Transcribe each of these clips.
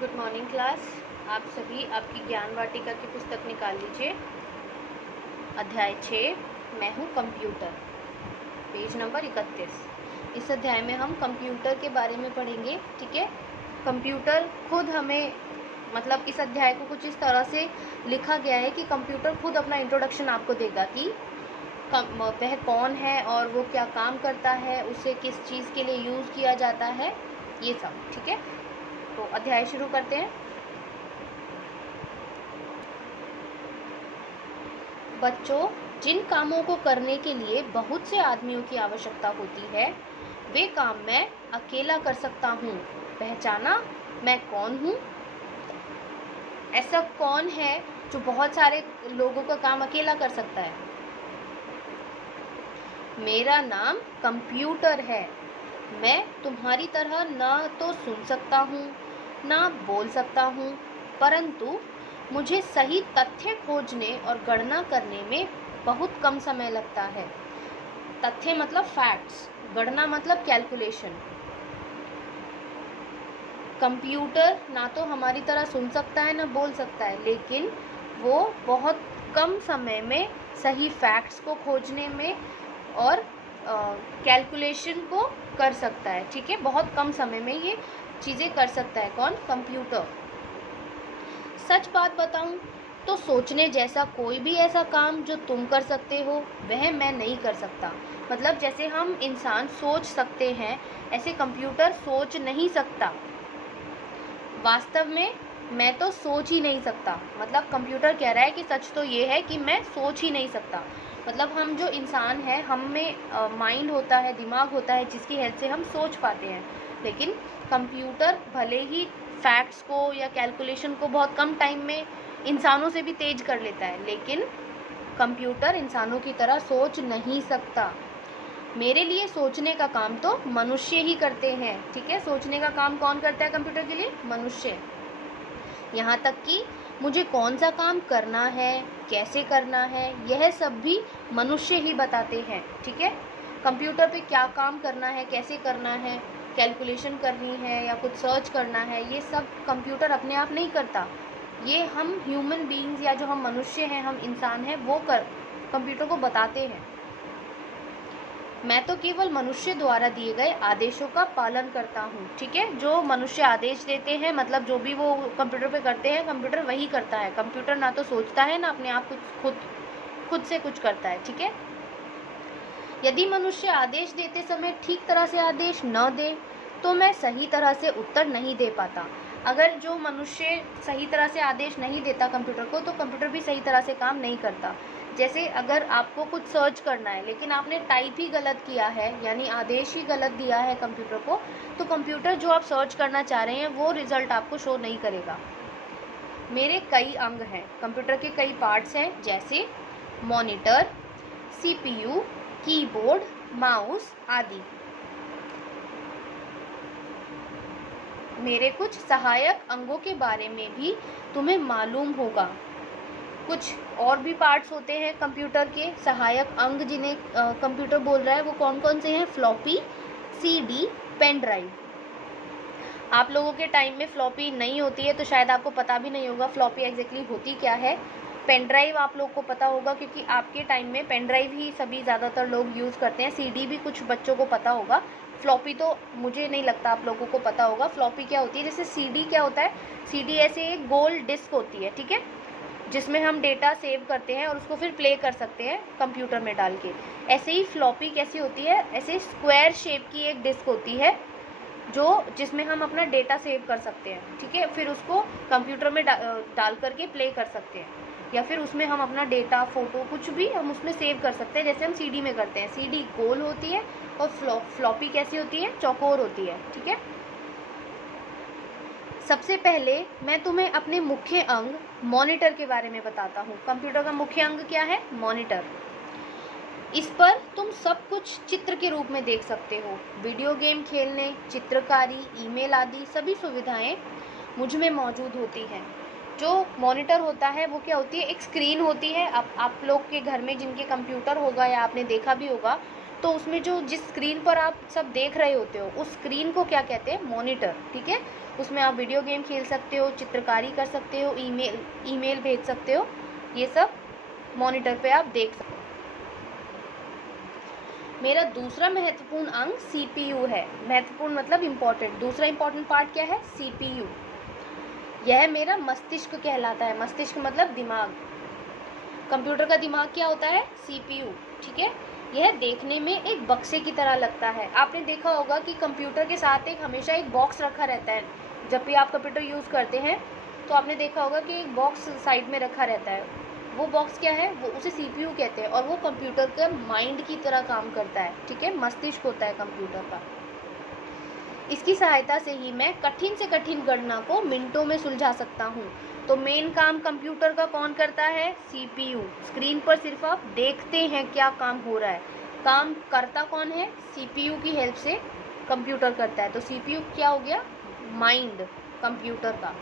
Good morning class. आप सभी आपकी ज्ञान वाटिका की पुस्तक निकाल लीजिए। अध्याय 6 मैं हूँ कंप्यूटर, पेज नंबर 31। इस अध्याय में हम कंप्यूटर के बारे में पढ़ेंगे। ठीक है, कंप्यूटर खुद हमें इस अध्याय को कुछ इस तरह से लिखा गया है कि कंप्यूटर खुद अपना इंट्रोडक्शन आपको देगा कि वह कौन है और वो क्या काम करता है, उसे किस चीज़ के लिए यूज़ किया जाता है, ये सब। ठीक है, तो अध्याय शुरू करते हैं। बच्चों, जिन कामों को करने के लिए बहुत से आदमियों की आवश्यकता होती है, वे काम मैं अकेला कर सकता हूँ। पहचाना मैं कौन हूँ? ऐसा कौन है जो बहुत सारे लोगों का काम अकेला कर सकता है? मेरा नाम कंप्यूटर है। मैं तुम्हारी तरह ना तो सुन सकता हूँ, ना बोल सकता हूँ, परंतु मुझे सही तथ्य खोजने और गणना करने में बहुत कम समय लगता है। तथ्य मतलब फैक्ट्स, गणना मतलब कैलकुलेशन। कंप्यूटर ना तो हमारी तरह सुन सकता है ना बोल सकता है, लेकिन वो बहुत कम समय में सही फैक्ट्स को खोजने में और कैलकुलेशन को कर सकता है। ठीक है, बहुत कम समय में ये चीज़ें कर सकता है। कौन? कंप्यूटर। सच बात बताऊं तो सोचने जैसा कोई भी ऐसा काम जो तुम कर सकते हो वह मैं नहीं कर सकता। मतलब जैसे हम इंसान सोच सकते हैं, ऐसे कंप्यूटर सोच नहीं सकता। वास्तव में मैं तो सोच ही नहीं सकता। मतलब कंप्यूटर कह रहा है कि सच तो ये है कि मैं सोच ही नहीं सकता। मतलब हम जो इंसान है, हम में माइंड होता है, दिमाग होता है, जिसकी हेल्प से हम सोच पाते हैं। लेकिन कंप्यूटर भले ही फैक्ट्स को या कैलकुलेशन को बहुत कम टाइम में इंसानों से भी तेज कर लेता है, लेकिन कंप्यूटर इंसानों की तरह सोच नहीं सकता। मेरे लिए सोचने का काम तो मनुष्य ही करते हैं। ठीक है, सोचने का काम कौन करता है कंप्यूटर के लिए? मनुष्य। यहाँ तक कि मुझे कौन सा काम करना है, कैसे करना है, यह सब भी मनुष्य ही बताते हैं। ठीक है, कंप्यूटर पे क्या काम करना है, कैसे करना है, कैलकुलेशन करनी है या कुछ सर्च करना है, ये सब कंप्यूटर अपने आप नहीं करता। ये हम ह्यूमन बीइंग्स या जो हम मनुष्य हैं, हम इंसान हैं, वो कंप्यूटर को बताते हैं। मैं तो केवल मनुष्य द्वारा दिए गए आदेशों का पालन करता हूँ। ठीक है, जो मनुष्य आदेश देते हैं, मतलब जो भी वो कंप्यूटर पे करते हैं, कंप्यूटर वही करता है। कंप्यूटर ना तो सोचता है ना अपने आप खुद से कुछ करता है। ठीक है, यदि मनुष्य आदेश देते समय ठीक तरह से आदेश न दे तो मैं सही तरह से उत्तर नहीं दे पाता। अगर जो मनुष्य सही तरह से आदेश नहीं देता कंप्यूटर को, तो कंप्यूटर भी सही तरह से काम नहीं करता। जैसे अगर आपको कुछ सर्च करना है लेकिन आपने टाइप ही गलत किया है, यानी आदेश ही गलत दिया है कंप्यूटर को, तो कंप्यूटर जो आप सर्च करना चाह रहे हैं वो रिजल्ट आपको शो नहीं करेगा। मेरे कई अंग हैं, कंप्यूटर के कई पार्ट्स हैं, जैसे मॉनिटर, सीपीयू, कीबोर्ड, माउस आदि। मेरे कुछ सहायक अंगों के बारे में भी तुम्हें मालूम होगा। कुछ और भी पार्ट्स होते हैं कंप्यूटर के, सहायक अंग जिन्हें कंप्यूटर बोल रहा है, वो कौन कौन से हैं? Floppy, CD, pen drive. आप लोगों के टाइम में फ्लॉपी नहीं होती है तो शायद आपको पता भी नहीं होगा फ्लॉपी एग्जैक्टली होती क्या है। पेन ड्राइव आप लोग को पता होगा, क्योंकि आपके टाइम में पेन ड्राइव ही सभी ज़्यादातर लोग यूज़ करते हैं। सीडी भी कुछ बच्चों को पता होगा, फ्लॉपी तो मुझे नहीं लगता आप लोगों को पता होगा। फ्लॉपी क्या होती है? जैसे सीडी क्या होता है? सीडी ऐसे एक गोल डिस्क होती है, ठीक है, जिसमें हम डेटा सेव करते हैं और उसको फिर प्ले कर सकते हैं कंप्यूटर में डाल के। ऐसे ही फ्लॉपी कैसी होती है? ऐसे स्क्वायर शेप की एक डिस्क होती है जिसमें हम अपना डेटा सेव कर सकते हैं। ठीक है, फिर उसको कंप्यूटर में डाल करके प्ले कर सकते हैं, या फिर उसमें हम अपना डेटा, फोटो, कुछ भी हम उसमें सेव कर सकते हैं, जैसे हम सीडी में करते हैं। सीडी गोल होती है और फ्लॉपी कैसी होती है? चौकोर होती है। ठीक है, सबसे पहले मैं तुम्हें अपने मुख्य अंग मॉनिटर के बारे में बताता हूँ। कंप्यूटर का मुख्य अंग क्या है? मॉनिटर। इस पर तुम सब कुछ चित्र के रूप में देख सकते हो। वीडियो गेम खेलने, चित्रकारी, ईमेल आदि सभी सुविधाएं मुझ में मौजूद होती हैं। जो मॉनिटर होता है वो क्या होती है? एक स्क्रीन होती है। आप लोग के घर में जिनके कंप्यूटर होगा या आपने देखा भी होगा, तो उसमें जिस स्क्रीन पर आप सब देख रहे होते हो, उस स्क्रीन को क्या कहते हैं? मॉनिटर। ठीक है, उसमें आप वीडियो गेम खेल सकते हो, चित्रकारी कर सकते हो, ईमेल भेज सकते हो, ये सब मॉनिटर पे आप देख सकते हो। मेरा दूसरा महत्वपूर्ण अंग CPU है। महत्वपूर्ण मतलब इम्पोर्टेंट। दूसरा इम्पोर्टेंट पार्ट क्या है? CPU। यह मेरा मस्तिष्क कहलाता है। मस्तिष्क मतलब दिमाग। कंप्यूटर का दिमाग क्या होता है? CPU। ठीक है। यह देखने में एक बक्से की तरह लगता है। आपने देखा होगा कि कंप्यूटर के साथ हमेशा एक बॉक्स रखा रहता है। जब भी आप कंप्यूटर यूज़ करते हैं तो आपने देखा होगा कि एक बॉक्स साइड में रखा रहता है। वो बॉक्स क्या है? वो उसे CPU कहते हैं और वो कंप्यूटर का माइंड की तरह काम करता है। ठीक है, मस्तिष्क होता है कंप्यूटर का। इसकी सहायता से ही मैं कठिन से कठिन गणना को मिनटों में सुलझा सकता हूँ। तो मेन काम कंप्यूटर का कौन करता है? CPU। स्क्रीन पर सिर्फ आप देखते हैं क्या काम हो रहा है, काम करता कौन है? CPU की हेल्प से कंप्यूटर करता है। तो CPU क्या हो गया? माइंड कंप्यूटर का।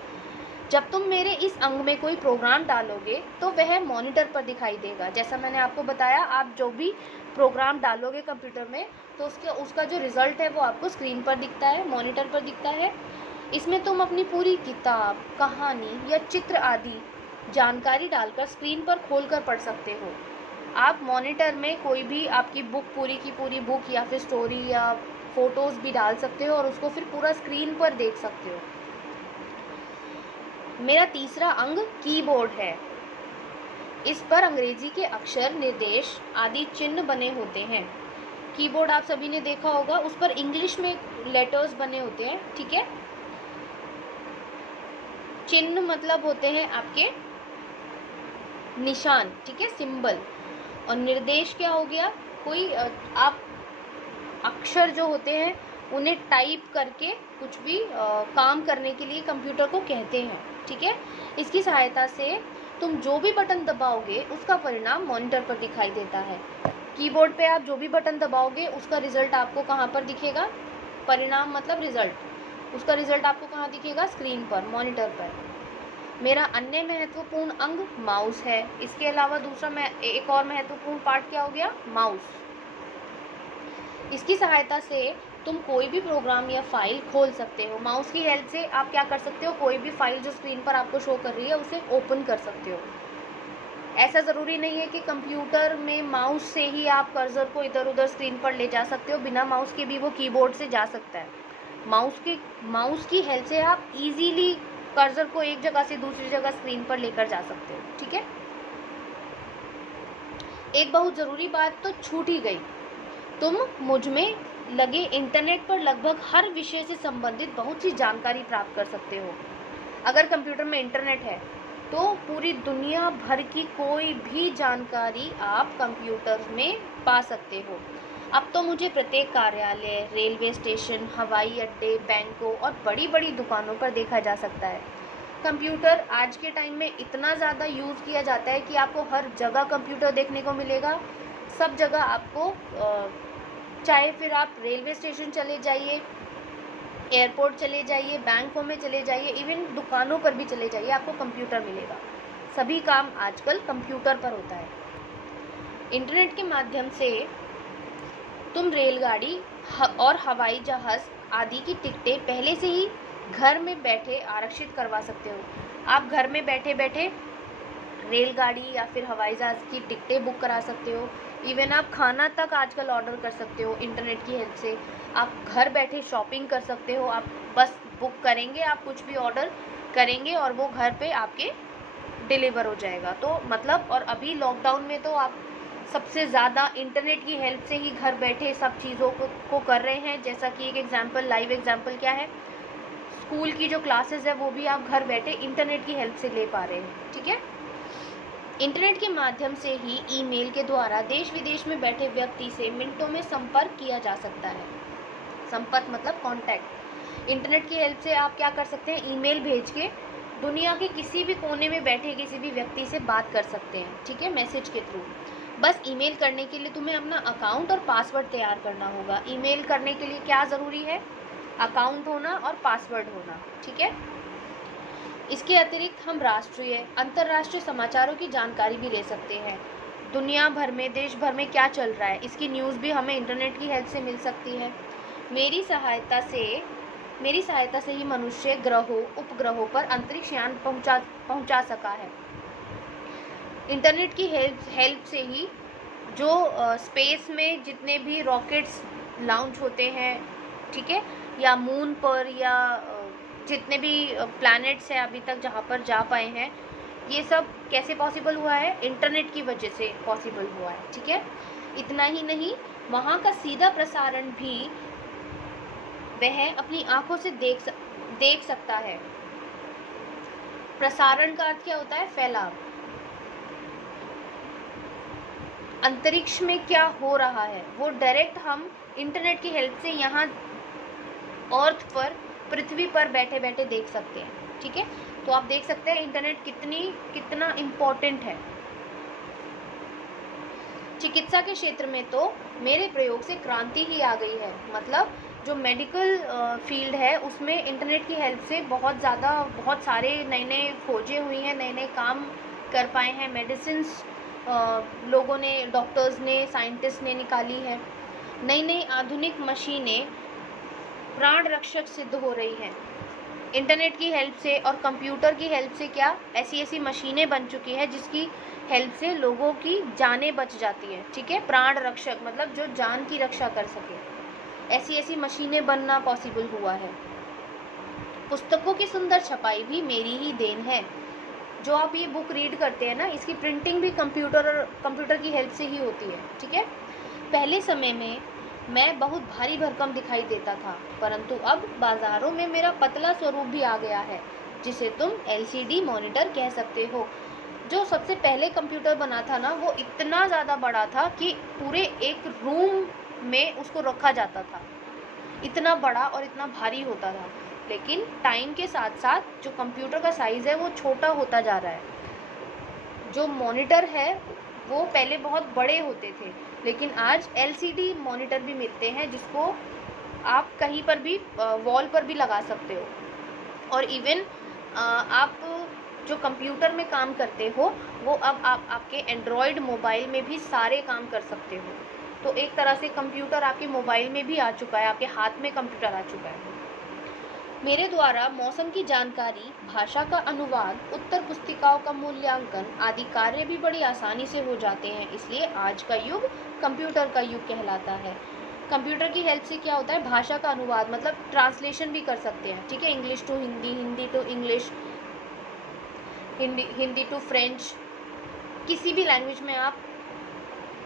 जब तुम मेरे इस अंग में कोई प्रोग्राम डालोगे तो वह मॉनिटर पर दिखाई देगा। जैसा मैंने आपको बताया, आप जो भी प्रोग्राम डालोगे कंप्यूटर में तो उसका जो रिज़ल्ट है वो आपको स्क्रीन पर दिखता है, मॉनिटर पर दिखता है। इसमें तुम अपनी पूरी किताब, कहानी या चित्र आदि जानकारी डालकर स्क्रीन पर खोलकर पढ़ सकते हो। आप मॉनिटर में कोई भी आपकी बुक, पूरी की पूरी बुक या फिर स्टोरी या फ़ोटोज़ भी डाल सकते हो और उसको फिर पूरा स्क्रीन पर देख सकते हो। मेरा तीसरा अंग कीबोर्ड है। इस पर अंग्रेजी के अक्षर, निर्देश आदि चिन्ह बने होते हैं। कीबोर्ड आप सभी ने देखा होगा, उस पर इंग्लिश में लेटर्स बने होते हैं। ठीक है। चिन्ह मतलब होते हैं आपके निशान। ठीक है, सिंबल। और निर्देश क्या हो गया? कोई आप अक्षर जो होते हैं उन्हें टाइप करके कुछ भी काम करने के लिए कंप्यूटर को कहते हैं। ठीक है। इसकी सहायता से तुम जो भी बटन दबाओगे उसका परिणाम मॉनिटर पर दिखाई देता है। कीबोर्ड पे आप जो भी बटन दबाओगे उसका रिजल्ट आपको कहाँ पर दिखेगा? परिणाम मतलब रिजल्ट। उसका रिजल्ट आपको कहाँ दिखेगा? स्क्रीन पर, मॉनिटर पर। मेरा अन्य महत्वपूर्ण अंग माउस है। इसके अलावा एक और महत्वपूर्ण पार्ट क्या हो गया? माउस। इसकी सहायता से तुम कोई भी प्रोग्राम या फाइल खोल सकते हो। माउस की हेल्प से आप क्या कर सकते हो? कोई भी फाइल जो स्क्रीन पर आपको शो कर रही है उसे ओपन कर सकते हो। ऐसा ज़रूरी नहीं है कि कंप्यूटर में माउस से ही आप कर्सर को इधर उधर स्क्रीन पर ले जा सकते हो। बिना माउस के भी वो कीबोर्ड से जा सकता है। माउस की हेल्प से आप इजीली कर्सर को एक जगह से दूसरी जगह स्क्रीन पर लेकर जा सकते हो। ठीक है। एक बहुत ज़रूरी बात तो छूट ही गई। तुम मुझ में लगे इंटरनेट पर लगभग हर विषय से संबंधित बहुत सी जानकारी प्राप्त कर सकते हो। अगर कंप्यूटर में इंटरनेट है तो पूरी दुनिया भर की कोई भी जानकारी आप कंप्यूटर में पा सकते हो। अब तो मुझे प्रत्येक कार्यालय, रेलवे स्टेशन, हवाई अड्डे, बैंकों और बड़ी बड़ी दुकानों पर देखा जा सकता है। कंप्यूटर आज के टाइम में इतना ज़्यादा यूज़ किया जाता है कि आपको हर जगह कंप्यूटर देखने को मिलेगा। सब जगह आपको चाहे फिर आप रेलवे स्टेशन चले जाइए, एयरपोर्ट चले जाइए, बैंकों में चले जाइए, इवन दुकानों पर भी चले जाइए, आपको कंप्यूटर मिलेगा। सभी काम आजकल कंप्यूटर पर होता है। इंटरनेट के माध्यम से तुम रेलगाड़ी और हवाई जहाज़ आदि की टिकटें पहले से ही घर में बैठे आरक्षित करवा सकते हो। आप घर में बैठे बैठे रेलगाड़ी या फिर हवाई जहाज़ की टिकटें बुक करा सकते हो। इवन आप खाना तक आजकल ऑर्डर कर सकते हो इंटरनेट की हेल्प से। आप घर बैठे शॉपिंग कर सकते हो। आप बस बुक करेंगे, आप कुछ भी ऑर्डर करेंगे और वो घर पे आपके डिलीवर हो जाएगा। तो मतलब, और अभी लॉकडाउन में तो आप सबसे ज़्यादा इंटरनेट की हेल्प से ही घर बैठे सब चीज़ों को कर रहे हैं। जैसा कि एक एग्जाम्पल, लाइव एग्जाम्पल क्या है, स्कूल की जो क्लासेस है वो भी आप घर बैठे इंटरनेट की हेल्प से ले पा रहे हैं। ठीक है। इंटरनेट के माध्यम से ही ईमेल के द्वारा देश विदेश में बैठे व्यक्ति से मिनटों में संपर्क किया जा सकता है। संपर्क मतलब कांटेक्ट। इंटरनेट की हेल्प से आप क्या कर सकते हैं? ईमेल भेज के दुनिया के किसी भी कोने में बैठे किसी भी व्यक्ति से बात कर सकते हैं। ठीक है, मैसेज के थ्रू। बस ईमेल करने के लिए तुम्हें अपना अकाउंट और पासवर्ड तैयार करना होगा। ईमेल करने के लिए क्या ज़रूरी है? अकाउंट होना और पासवर्ड होना। ठीक है। इसके अतिरिक्त हम राष्ट्रीय, अंतर्राष्ट्रीय समाचारों की जानकारी भी ले सकते हैं। दुनिया भर में, देश भर में क्या चल रहा है, इसकी न्यूज़ भी हमें इंटरनेट की हेल्प से मिल सकती है। मेरी सहायता से मेरी सहायता से ही मनुष्य ग्रहों, उपग्रहों पर अंतरिक्ष यान पहुंचा सका है। इंटरनेट की हेल्प से ही जो स्पेस में जितने भी रॉकेट्स लॉन्च होते हैं, ठीक है, या मून पर, या जितने भी प्लैनेट्स हैं अभी तक जहाँ पर जा पाए हैं, ये सब कैसे पॉसिबल हुआ है? इंटरनेट की वजह से पॉसिबल हुआ है, ठीक है। इतना ही नहीं, वहाँ का सीधा प्रसारण भी वह अपनी आंखों से देख सकता है। प्रसारण का अर्थ क्या होता है? फैलाव। अंतरिक्ष में क्या हो रहा है वो डायरेक्ट हम इंटरनेट की हेल्प से यहाँ अर्थ पर, पृथ्वी पर बैठे बैठे देख सकते हैं, ठीक है। तो आप देख सकते हैं इंटरनेट कितना इम्पोर्टेंट है। चिकित्सा के क्षेत्र में तो मेरे प्रयोग से क्रांति ही आ गई है। मतलब जो मेडिकल फील्ड है उसमें इंटरनेट की हेल्प से बहुत सारे नए खोजें हुई हैं, नए काम कर पाए हैं। मेडिसिन्स लोगों ने, डॉक्टर्स ने, साइंटिस्ट ने निकाली है। नई आधुनिक मशीनें प्राण रक्षक सिद्ध हो रही हैं इंटरनेट की हेल्प से। और कंप्यूटर की हेल्प से क्या ऐसी मशीनें बन चुकी है जिसकी हेल्प से लोगों की जानें बच जाती हैं, ठीक है। प्राण रक्षक मतलब जो जान की रक्षा कर सके, ऐसी मशीनें बनना पॉसिबल हुआ है। पुस्तकों की सुंदर छपाई भी मेरी ही देन है। जो आप ये बुक रीड करते हैं ना, इसकी प्रिंटिंग भी कंप्यूटर की हेल्प से ही होती है, ठीक है। पहले समय में मैं बहुत भारी भरकम दिखाई देता था, परंतु अब बाज़ारों में मेरा पतला स्वरूप भी आ गया है, जिसे तुम LCD मॉनिटर कह सकते हो। जो सबसे पहले कंप्यूटर बना था ना, वो इतना ज़्यादा बड़ा था कि पूरे एक रूम में उसको रखा जाता था। इतना बड़ा और इतना भारी होता था। लेकिन टाइम के साथ साथ जो कंप्यूटर का साइज़ है वो छोटा होता जा रहा है। जो मॉनिटर है वो पहले बहुत बड़े होते थे, लेकिन आज LCD मॉनिटर भी मिलते हैं जिसको आप कहीं पर भी वॉल पर भी लगा सकते हो। और इवन आप जो कंप्यूटर में काम करते हो वो अब आप आपके एंड्रॉयड मोबाइल में भी सारे काम कर सकते हो। तो एक तरह से कंप्यूटर आपके मोबाइल में भी आ चुका है, आपके हाथ में कंप्यूटर आ चुका है। मेरे द्वारा मौसम की जानकारी, भाषा का अनुवाद, उत्तर पुस्तिकाओं का मूल्यांकन आदि कार्य भी बड़ी आसानी से हो जाते हैं। इसलिए आज का युग कंप्यूटर का युग कहलाता है। कंप्यूटर की हेल्प से क्या होता है? भाषा का अनुवाद मतलब ट्रांसलेशन भी कर सकते हैं, ठीक है। English to Hindi, Hindi to English, Hindi to French, किसी भी लैंग्वेज में आप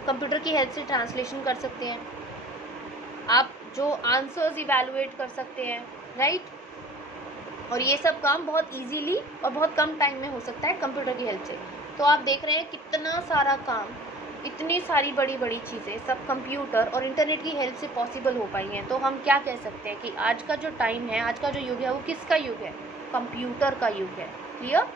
कंप्यूटर की हेल्प से ट्रांसलेशन कर सकते हैं। आप जो आंसर्स इवैल्यूएट कर सकते हैं, राइट। और ये सब काम बहुत इजीली और बहुत कम टाइम में हो सकता है कंप्यूटर की हेल्प से। तो आप देख रहे हैं कितना सारा काम, इतनी सारी बड़ी चीज़ें सब कंप्यूटर और इंटरनेट की हेल्प से पॉसिबल हो पाई हैं। तो हम क्या कह सकते हैं कि आज का जो टाइम है, आज का जो युग है वो किसका युग है? कंप्यूटर का युग है। क्लियर?